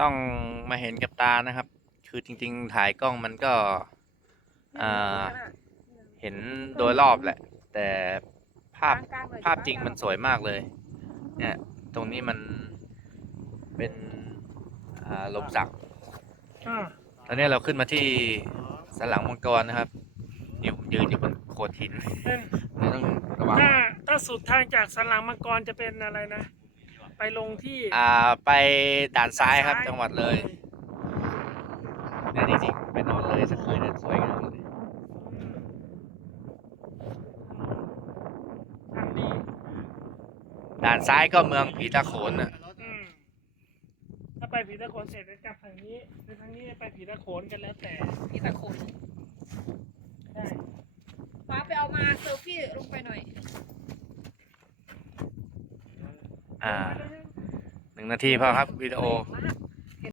ต้องมาเห็นกับตานะครับ คือจริงๆถ่ายกล้องมันก็เห็นโดยรอบแหละ แต่ภาพจริงมันสวยมากเลย เนี่ยตรงนี้มันเป็นลมสักตอนนี้เราขึ้นมาที่สันหลังมังกรนะครับนี่ผมยืนอยู่บนโขดหินนี่ต้องระวัง ถ้าสุดทางจากสันหลังมังกรจะเป็นอะไรนะ ไปลงที่ไปด่านซ้ายครับจังหวัดเลยเนี่ยจริงๆไปนอนเลยสักคืนเนี่ยสวยงามเลย ทางดี ด่านซ้ายก็เมืองผีตาโขนน่ะ ถ้าไปผีตะโขนเสร็จก็กลับทางนี้หรือทางนี้ไปผีตะโขนกันแล้วแต่ ผีตะโขน ได้ ฟ้าไปเอามาเซลฟี่ลงไปหน่อย 1 นาทีพอครับวิดีโอ มาก